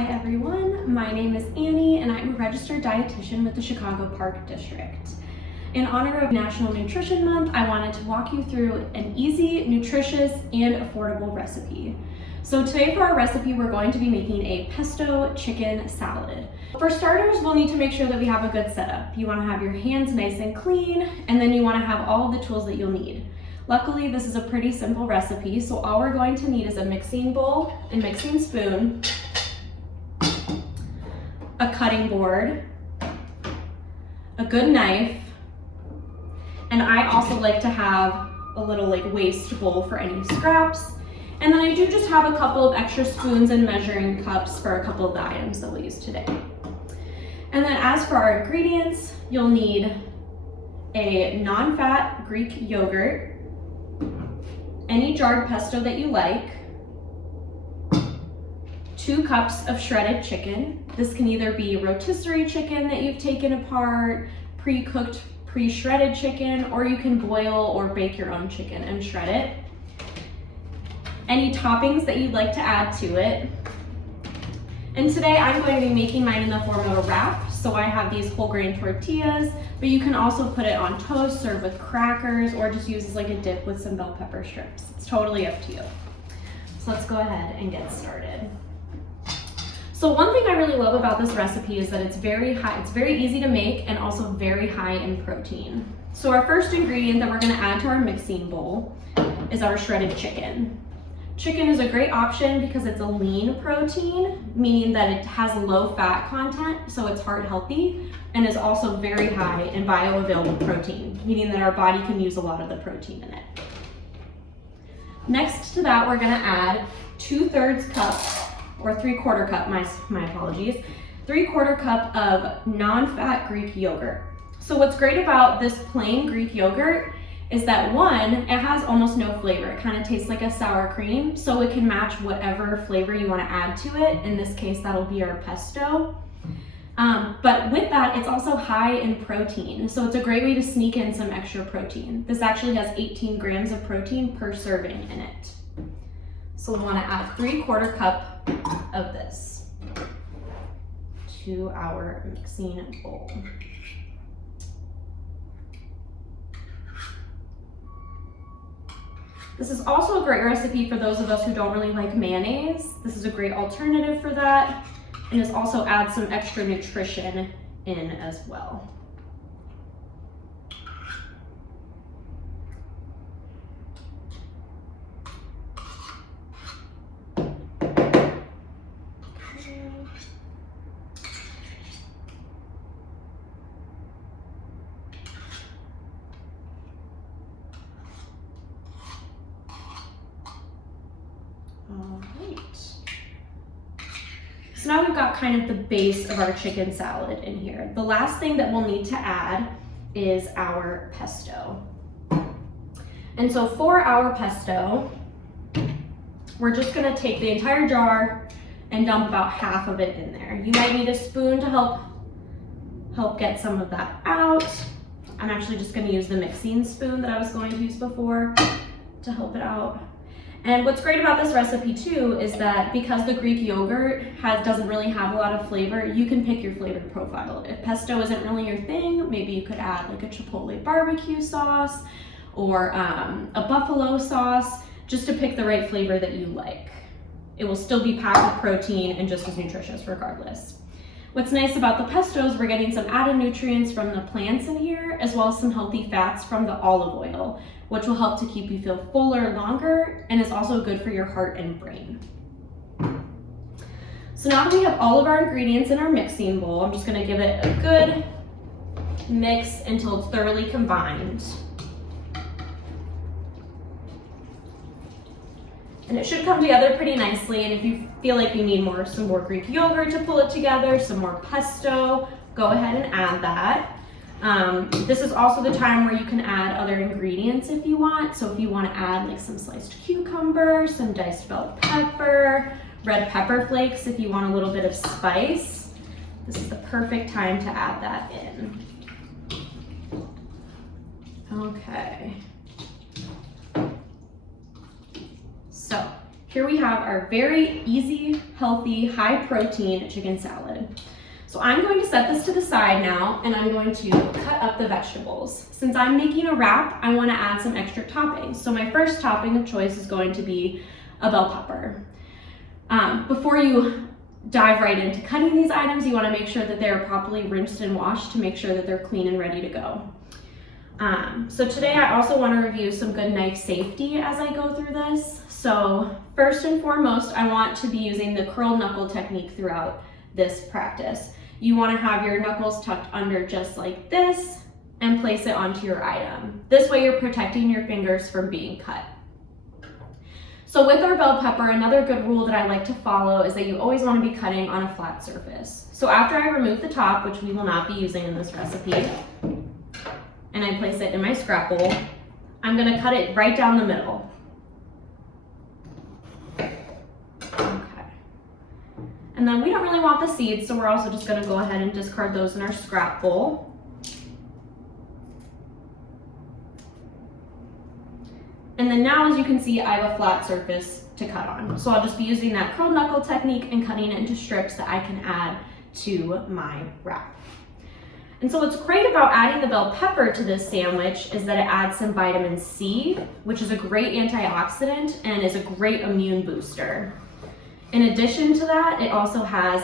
Hi everyone, my name is Annie and I'm a registered dietitian with the Chicago Park District. In honor of National Nutrition Month, I wanted to walk you through an easy, nutritious, and affordable recipe. So today for our recipe, we're going to be making a pesto chicken salad. For starters, we'll need to make sure that we have a good setup. You want to have your hands nice and clean, and then you want to have all of the tools that you'll need. Luckily, this is a pretty simple recipe, so all we're going to need is a mixing bowl and mixing spoon, a cutting board, a good knife, and I also like to have a little waste bowl for any scraps. And then I do just have a couple of extra spoons and measuring cups for a couple of the items that we'll use today. And then as for our ingredients, you'll need a non-fat Greek yogurt, any jarred pesto that you like, 2 cups of shredded chicken. This can either be rotisserie chicken that you've taken apart, pre-cooked, pre-shredded chicken, or you can boil or bake your own chicken and shred it. Any toppings that you'd like to add to it. And today I'm going to be making mine in the form of a wrap. So I have these whole grain tortillas, but you can also put it on toast, serve with crackers, or just use as a dip with some bell pepper strips. It's totally up to you. So let's go ahead and get started. So one thing I really love about this recipe is that it's very easy to make and also very high in protein. So our first ingredient that we're going to add to our mixing bowl is our shredded chicken. Chicken is a great option because it's a lean protein, meaning that it has low fat content, so it's heart healthy, and is also very high in bioavailable protein, meaning that our body can use a lot of the protein in it. Next to that, we're gonna add 2/3 cup, or 3/4 cup, my apologies, 3/4 cup of non-fat Greek yogurt. So what's great about this plain Greek yogurt is that one, it has almost no flavor. It kind of tastes like a sour cream, so it can match whatever flavor you want to add to it. In this case, that'll be our pesto. But with that, it's also high in protein, so it's a great way to sneak in some extra protein. This actually has 18 grams of protein per serving in it. So we want to add 3/4 cup of this to our mixing bowl. This is also a great recipe for those of us who don't really like mayonnaise. This is a great alternative for that, and it also adds some extra nutrition in as well. All right. So now we've got kind of the base of our chicken salad in here. The last thing that we'll need to add is our pesto. And so for our pesto, we're just gonna take the entire jar and dump about half of it in there. You might need a spoon to help get some of that out. I'm actually just gonna use the mixing spoon that I was going to use before to help it out. And what's great about this recipe too is that because the Greek yogurt doesn't really have a lot of flavor, you can pick your flavor profile. If pesto isn't really your thing, maybe you could add a chipotle barbecue sauce or a buffalo sauce, just to pick the right flavor that you like. It will still be packed with protein and just as nutritious regardless. What's nice about the pesto is we're getting some added nutrients from the plants in here, as well as some healthy fats from the olive oil, which will help to keep you feel fuller longer and is also good for your heart and brain. So now that we have all of our ingredients in our mixing bowl, I'm just gonna give it a good mix until it's thoroughly combined. And it should come together pretty nicely, and if you feel like you need some more Greek yogurt to pull it together, some more pesto, go ahead and add that. This is also the time where you can add other ingredients if you want. So if you want to add some sliced cucumber, some diced bell pepper, red pepper flakes if you want a little bit of spice, this is the perfect time to add that in. Okay. So here we have our very easy, healthy, high protein chicken salad. So I'm going to set this to the side now, and I'm going to cut up the vegetables. Since I'm making a wrap, I want to add some extra toppings. So my first topping of choice is going to be a bell pepper. Before you dive right into cutting these items, you want to make sure that they're properly rinsed and washed to make sure that they're clean and ready to go. So today I also want to review some good knife safety as I go through this. So first and foremost, I want to be using the curl knuckle technique throughout this practice. You want to have your knuckles tucked under just like this and place it onto your item. This way you're protecting your fingers from being cut. So with our bell pepper, another good rule that I like to follow is that you always want to be cutting on a flat surface. So after I remove the top, which we will not be using in this recipe, and I place it in my scrap bowl, I'm going to cut it right down the middle. Okay. And then we don't really want the seeds, so we're also just going to go ahead and discard those in our scrap bowl. And then now, as you can see, I have a flat surface to cut on. So I'll just be using that curl knuckle technique and cutting it into strips that I can add to my wrap. And so what's great about adding the bell pepper to this sandwich is that it adds some vitamin C, which is a great antioxidant and is a great immune booster. In addition to that, it also has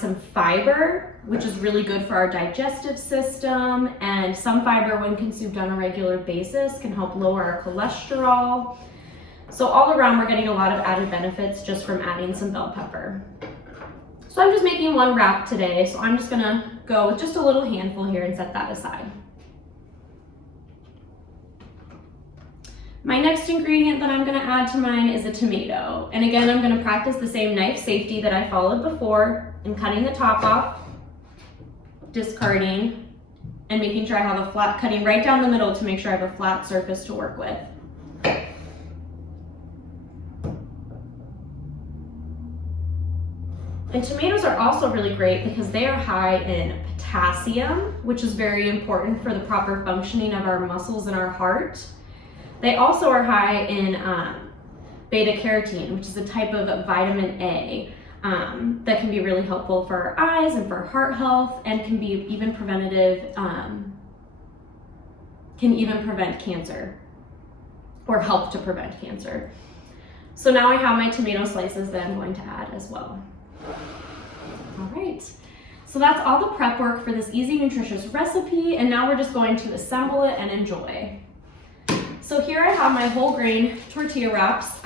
some fiber, which is really good for our digestive system, and some fiber, when consumed on a regular basis, can help lower our cholesterol. So all around, we're getting a lot of added benefits just from adding some bell pepper. So I'm just making one wrap today, so I'm just gonna go with just a little handful here and set that aside. My next ingredient that I'm going to add to mine is a tomato. And again, I'm going to practice the same knife safety that I followed before in cutting the top off, discarding, and making sure I have a flat, cutting right down the middle to make sure I have a flat surface to work with. And tomatoes are also really great because they are high in potassium, which is very important for the proper functioning of our muscles and our heart. They also are high in beta carotene, which is a type of vitamin A that can be really helpful for our eyes and for heart health, and can be even preventative, can even prevent cancer or help to prevent cancer. So now I have my tomato slices that I'm going to add as well. All right, so that's all the prep work for this easy, nutritious recipe, and now we're just going to assemble it and enjoy. So here I have my whole grain tortilla wraps.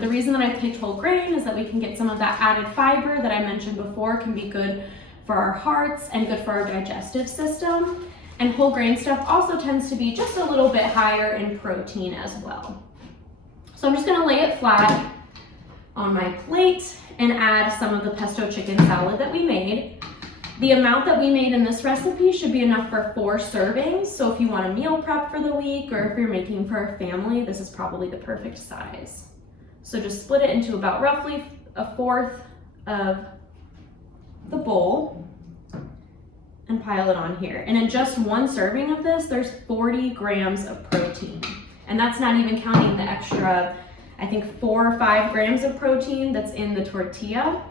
The reason that I picked whole grain is that we can get some of that added fiber that I mentioned before, can be good for our hearts and good for our digestive system. And whole grain stuff also tends to be just a little bit higher in protein as well. So I'm just gonna lay it flat on my plate and add some of the pesto chicken salad that we made. The amount that we made in this recipe should be enough for 4 servings. So if you want a meal prep for the week, or if you're making for a family, this is probably the perfect size. So just split it into about roughly 1/4 of the bowl and pile it on here. And in just 1 serving of this, there's 40 grams of protein. And that's not even counting the extra, I think 4 or 5 grams of protein that's in the tortilla.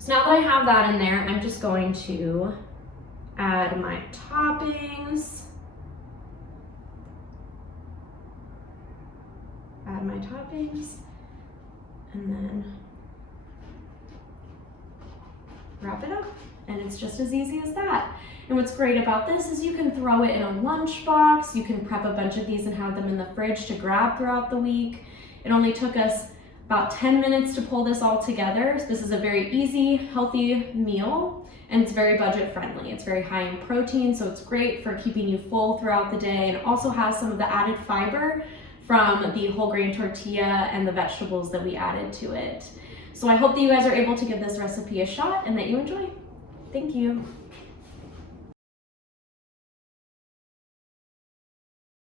So now that I have that in there, I'm just going to add my toppings. And then wrap it up. And it's just as easy as that. And what's great about this is you can throw it in a lunchbox. You can prep a bunch of these and have them in the fridge to grab throughout the week. It only took us about 10 minutes to pull this all together. So this is a very easy, healthy meal, and it's very budget friendly. It's very high in protein, so it's great for keeping you full throughout the day, and it also has some of the added fiber from the whole grain tortilla and the vegetables that we added to it. So I hope that you guys are able to give this recipe a shot and that you enjoy. Thank you.